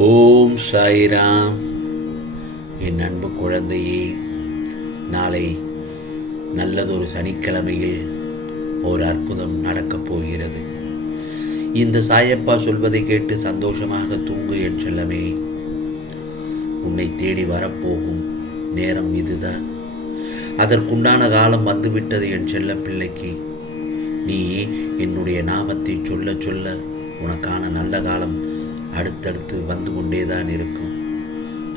ஓம் சாய்ராம். என் அன்பு குழந்தையே, நாளை நல்லதொரு சனிக்கிழமையில் ஒரு அற்புதம் நடக்கப் போகிறது. இந்த சாயப்பா சொல்வதை கேட்டு சந்தோஷமாக தூங்கு என் செல்லமே. உன்னை தேடி வரப்போகும் நேரம் இதுதான். அதற்குண்டான காலம் வந்துவிட்டது என் செல்ல பிள்ளைக்கு. நீ என்னுடைய நாமத்தை சொல்ல சொல்ல உனக்கான நல்ல காலம் அடுத்தடுத்து வந்து கொண்டேதான் இருக்கும்.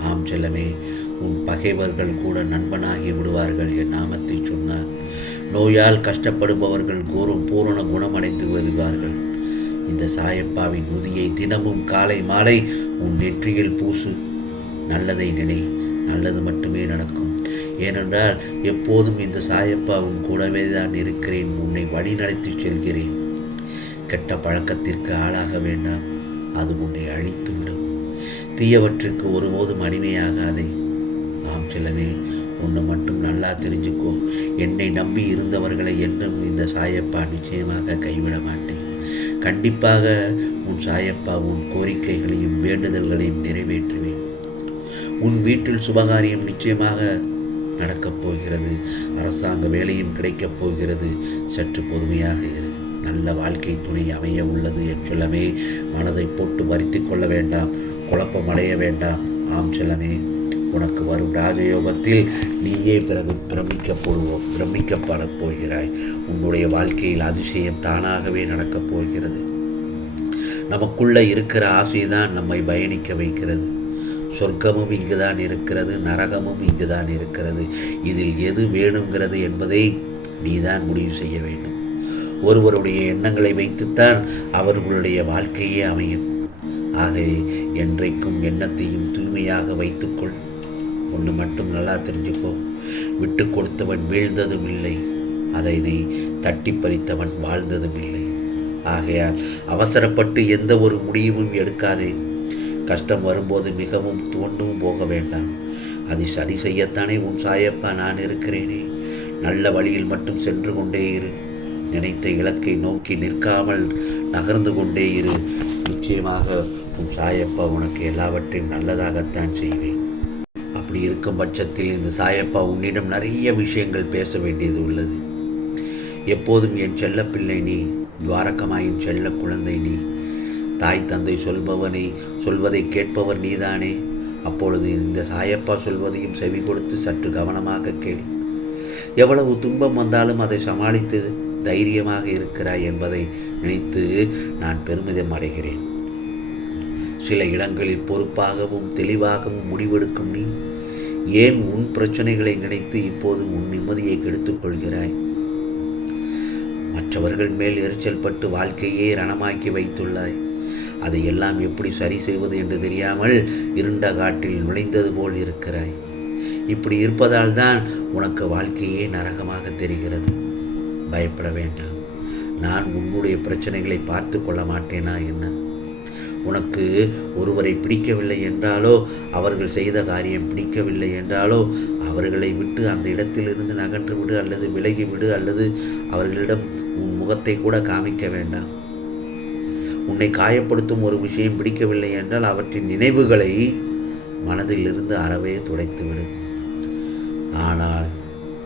ஆம் செல்லமே, உன் பகைவர்கள் கூட நண்பனாகி விடுவார்கள் என் நாமத்தை சொன்னார். நோயால் கஷ்டப்படுபவர்கள் பூரண குணமடைந்து வருவார்கள். இந்த சாயப்பாவின் உதியை தினமும் காலை மாலை உன் நெற்றியில் பூசு. நல்லதை நினை, நல்லது மட்டுமே நடக்கும். ஏனென்றால் எப்போதும் இந்த சாயப்பா உன் கூடவே தான் இருக்கிறேன். உன்னை வழி நடத்தி செல்கிறேன். கெட்ட பழக்கத்திற்கு ஆளாக வேண்டாம், அது உன்னை அழித்துவிடும். தீயவற்றிற்கு ஒருபோதும் அடிமையாகாதே. ஆம் செல்லமே, உன்னை மட்டும் நல்லா தெரிஞ்சுக்கோ. என்னை நம்பி இருந்தவர்களை என்றும் இந்த சாயப்பா நிச்சயமாக கைவிட மாட்டேன். கண்டிப்பாக உன் சாயப்பா உன் கோரிக்கைகளையும் வேண்டுதல்களையும் நிறைவேற்றுவேன். உன் வீட்டில் சுபகாரியம் நிச்சயமாக நடக்கப் போகிறது. அரசாங்க வேலையும் கிடைக்கப் போகிறது. சற்று பொறுமையாக இரு. நல்ல வாழ்க்கை துணை அமைய உள்ளது என் செல்லமே. மனதை போட்டு வருத்தி கொள்ள வேண்டாம், குழப்பம் அடைய வேண்டாம். ஆம் செல்லமே, உனக்கு வரும் ராஜயோகத்தில் நீயே பிரமிக்கப்படப் போகிறாய். உன்னுடைய வாழ்க்கையில் அதிசயம் தானாகவே நடக்கப் போகிறது. நமக்குள்ள இருக்கிற ஆசைதான் நம்மை பயணிக்க வைக்கிறது. சொர்க்கமும் இங்குதான் இருக்கிறது, நரகமும் இங்குதான் இருக்கிறது. இதில் எது வேணுங்கிறது என்பதை நீதான் முடிவு செய்ய வேண்டும். ஒருவருடைய எண்ணங்களை வைத்துத்தான் அவர்களுடைய வாழ்க்கையே அமையும். ஆகவே என்றைக்கும் எண்ணத்தையும் தூய்மையாக வைத்துக்கொள். ஒன்று மட்டும் நல்லா தெரிஞ்சுக்கோ, விட்டு கொடுத்தவன் வீழ்ந்ததும் இல்லை, அதனை தட்டி பறித்தவன் வாழ்ந்ததும் இல்லை. ஆகையால் அவசரப்பட்டு எந்த ஒரு முடிவும் எடுக்காதே. கஷ்டம் வரும்போது மிகவும் துவண்டும் போக வேண்டாம். அதை சரி செய்யத்தானே உன் சாயப்பா நான் இருக்கிறேனே. நல்ல வழியில் மட்டும் சென்று கொண்டே இரு. நினைத்த இலக்கை நோக்கி நிற்காமல் நகர்ந்து கொண்டே இரு. நிச்சயமாக உன் சாயப்பா உனக்கு எல்லாவற்றையும் நல்லதாகத்தான் செய்வேன். அப்படி இருக்கும் பட்சத்தில் இந்த சாயப்பா உன்னிடம் நிறைய விஷயங்கள் பேச வேண்டியது உள்ளது. எப்போதும் என் செல்ல பிள்ளை நீ, துவாரகமாயின் செல்ல குழந்தை நீ. தாய் தந்தை சொல்வதை கேட்பவர் நீதானே. அப்பொழுது இந்த சாயப்பா சொல்வதையும் செவி கொடுத்து சற்று கவனமாக கேள். எவ்வளவு துன்பம் வந்தாலும் அதை சமாளித்து தைரியமாக இருக்கிறாய் என்பதை நினைத்து நான் பெருமிதம் அடைகிறேன். சில இடங்களில் பொறுப்பாகவும் தெளிவாகவும் முடிவெடுக்கும் நீ ஏன் உன் பிரச்சனைகளை நினைத்து இப்போது உன் நிம்மதியை கெடுத்துக் கொள்கிறாய்? மற்றவர்கள் மேல் எரிச்சல் பட்டு வாழ்க்கையே ரணமாக்கி வைத்துள்ளாய். அதையெல்லாம் எப்படி சரி செய்வது என்று தெரியாமல் இருண்ட காட்டில் நுழைந்தது போல் இருக்கிறாய். இப்படி இருப்பதால் தான் உனக்கு வாழ்க்கையே நரகமாக தெரிகிறது. பயப்பட வேண்டாம். நான் உன்னுடைய பிரச்சனைகளை பார்த்து கொள்ள மாட்டேனா என்ன? உனக்கு ஒருவரை பிடிக்கவில்லை என்றாலோ, அவர்கள் செய்த காரியம் பிடிக்கவில்லை என்றாலோ, அவர்களை விட்டு அந்த இடத்திலிருந்து நகன்று விடு, அல்லது விலகி விடு, அல்லது அவர்களிடம் உன் முகத்தை கூட காமிக்க வேண்டாம். உன்னை காயப்படுத்தும் ஒரு விஷயம் பிடிக்கவில்லை என்றால் அவற்றின் நினைவுகளை மனதில் இருந்து அறவே துடைத்துவிடு. ஆனால்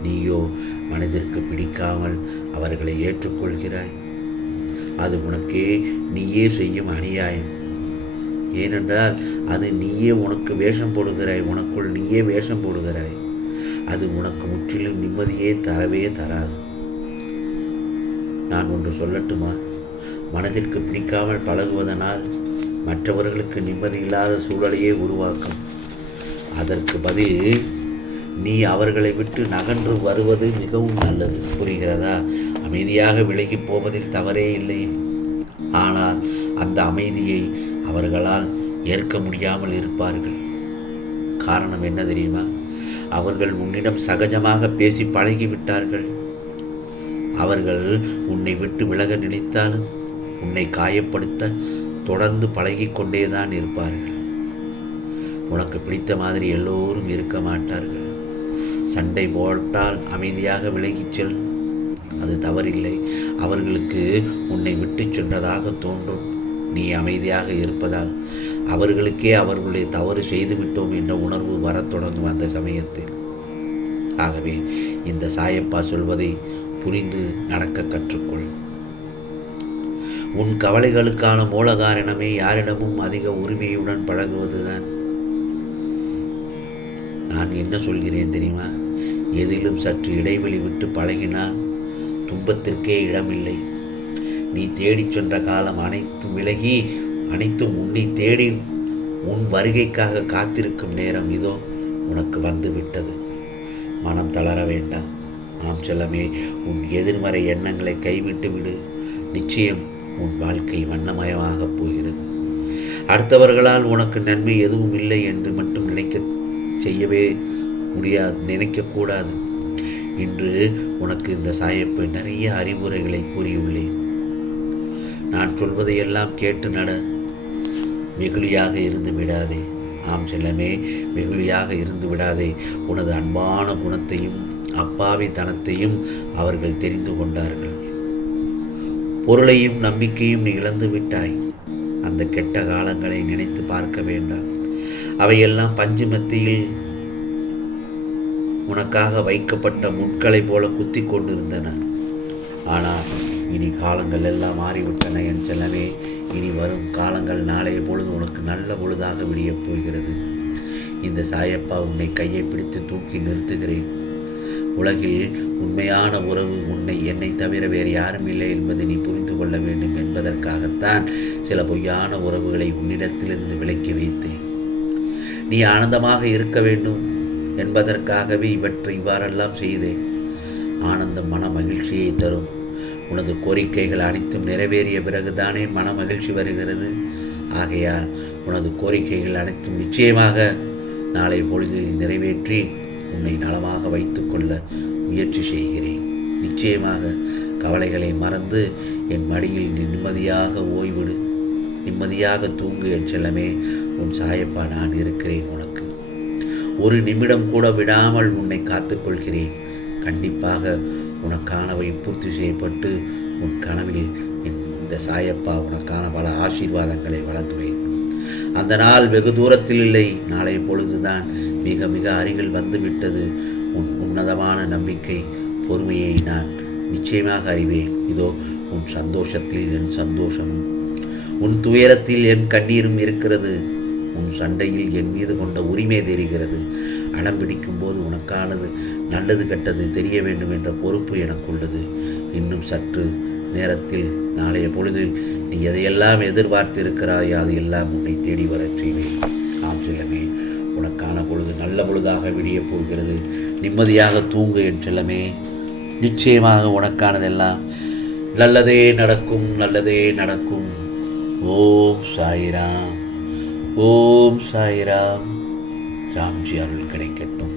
நீயோ மனதிற்கு பிடிக்காமல் அவர்களை ஏற்றுக்கொள்கிறாய். அது உனக்கே நீயே செய்யும் அநியாயம். ஏனென்றால் அது நீயே உனக்கு வேஷம் போடுகிறாய், உனக்குள் நீயே வேஷம் போடுகிறாய். அது உனக்கு முற்றிலும் நிம்மதியே தரவே தராது. நான் ஒன்று சொல்லட்டுமா? மனதிற்கு பிடிக்காமல் பழகுவதனால் மற்றவர்களுக்கு நிம்மதியில்லாத சூழலையே உருவாக்கும். அதற்கு பதில் நீ அவர்களை விட்டு நகன்று வருவது மிகவும் நல்லது. புரிகிறதா? அமைதியாக விலகி போவதில் தவறே இல்லை. ஆனால் அந்த அமைதியை அவர்களால் ஏற்க முடியாமல் இருப்பார்கள். காரணம் என்ன தெரியுமா? அவர்கள் உன்னிடம் சகஜமாக பேசி பழகிவிட்டார்கள். அவர்கள் உன்னை விட்டு விலக நினைத்தாலும் உன்னை காயப்படுத்த தொடர்ந்து பழகிக்கொண்டேதான் இருப்பார்கள். உனக்கு பிடித்த மாதிரி எல்லோரும் இருக்க மாட்டார்கள். சண்டை போட்டால் அமைதியாக விலகிச் செல், அது தவறில்லை. அவர்களுக்கு உன்னை விட்டு சென்றதாக தோன்றும். நீ அமைதியாக இருப்பதால் அவர்களுக்கே அவர்களுடைய தவறு செய்துவிட்டோம் என்ற உணர்வு வரத் தொடங்கும் அந்த சமயத்தில். ஆகவே இந்த சாயப்பா சொல்வதை புரிந்து நடக்க கற்றுக்கொள். உன் கவலைகளுக்கான மூல காரணமே யாரிடமும் அதிக உரிமையுடன் பழகுவதுதான். நான் என்ன சொல்கிறேன் தெரியுமா? எதிலும் சற்று இடைவெளி விட்டு பழகினால் துன்பத்திற்கே இடமில்லை. நீ தேடிச் சென்ற காலம் அனைத்தும் விலகி, அனைத்தும் உன்னை தேடி உன் வருகைக்காக காத்திருக்கும் நேரம் இதோ உனக்கு வந்து விட்டது. மனம் தளர வேண்டாம். ஆம் செல்லமே, உன் எதிர்மறை எண்ணங்களை கைவிட்டு விடு. நிச்சயம் உன் வாழ்க்கை வண்ணமயமாகப் போகிறது. அடுத்தவர்களால் உனக்கு நன்மை எதுவும் இல்லை என்று மட்டும் செய்யவே முடியாது, நினைக்கக்கூடாது. இன்று உனக்கு இந்த சாயப்பை நிறைய அறிவுரைகளை கூறியுள்ளேன். நான் சொல்வதையெல்லாம் கேட்டு நட. வெகுளியாக இருந்து விடாதே. ஆம் செல்லமே, வெகுளியாக இருந்து விடாதே. உனது அன்பான குணத்தையும் அப்பாவித்தனத்தையும் அவர்கள் தெரிந்து கொண்டார்கள். பொருளையும் நம்பிக்கையும் நீ இழந்து விட்டாய். அந்த கெட்ட காலங்களை நினைத்து பார்க்க வேண்டாம். அவையெல்லாம் பஞ்சு மத்தியில் உனக்காக வைக்கப்பட்ட முட்களை போல குத்தி கொண்டிருந்தன. ஆனால் இனி காலங்கள் எல்லாம் மாறிவிட்டன என் செல்லமே. இனி வரும் காலங்கள் நாளைய பொழுது உனக்கு நல்ல பொழுதாக விடியப் போகிறது. இந்த சாயப்பா உன்னை கையை பிடித்து தூக்கி நிறுத்துகிறேன். உலகில் உண்மையான உறவு என்னை தவிர வேறு யாரும் இல்லை என்பதை நீ புரிந்து கொள்ள வேண்டும் என்பதற்காகத்தான் சில பொய்யான உறவுகளை உன்னிடத்திலிருந்து விலக்கி வைத்தேன். நீ ஆனந்தமாக இருக்க வேண்டும் என்பதற்காகவே இவ்வாறெல்லாம் செய்தேன். ஆனந்தம் மன மகிழ்ச்சியை தரும். உனது கோரிக்கைகள் அனைத்தும் நிறைவேறிய பிறகுதானே மன மகிழ்ச்சி வருகிறது. ஆகையால் உனது கோரிக்கைகள் அனைத்தும் நிச்சயமாக நாளை பொழுதில் நிறைவேற்றி உன்னை நலமாக வைத்துக்கொள்ள முயற்சி செய்கிறேன். நிச்சயமாக கவலைகளை மறந்து என் மடியில் நிம்மதியாக ஓய்விடு. நிம்மதியாக தூங்கு என் செல்லமே. உன் சாயப்பா நான் இருக்கிறேன். உனக்கு ஒரு நிமிடம் கூட விடாமல் உன்னை காத்துக்கொள்கிறேன். கண்டிப்பாக உனக்கானவை பூர்த்தி செய்யப்பட்டு உன் கனவில் இந்த சாயப்பா உனக்கான பல ஆசீர்வாதங்களை வழங்குவேன். அந்த நாள் வெகு தூரத்தில் இல்லை, நாளைய பொழுதுதான் மிக மிக அருகில் வந்துவிட்டது. உன் உன்னதமான நம்பிக்கை பொறுமையை நான் நிச்சயமாக அறிவேன். இதோ உன் சந்தோஷத்தில் என் சந்தோஷமும், உன் துயரத்தில் என் கண்ணீரும் இருக்கிறது. உன் சண்டையில் என் மீது கொண்ட உரிமை தெரிகிறது. அடம் பிடிக்கும் போது உனக்கானது நல்லது கெட்டது தெரிய வேண்டும் என்ற பொறுப்பு எனக்குள்ளது. இன்னும் சற்று நேரத்தில் நாளைய பொழுதில் நீ எதையெல்லாம் எதிர்பார்த்திருக்கிறாய் அதையெல்லாம் உன்னை தேடி வரச் செய்வேன். ஆம் செல்லமே, உனக்கான பொழுது நல்ல பொழுதாக விடியப் போகிறது. நிம்மதியாக தூங்கு என் செல்லமே. நிச்சயமாக உனக்கானதெல்லாம் நல்லதே நடக்கும், நல்லதே நடக்கும். ஓம் சாய்ராம், ஓம் சாய்ராம். ராம்ஜி அருள் கிடைக்கட்டும்.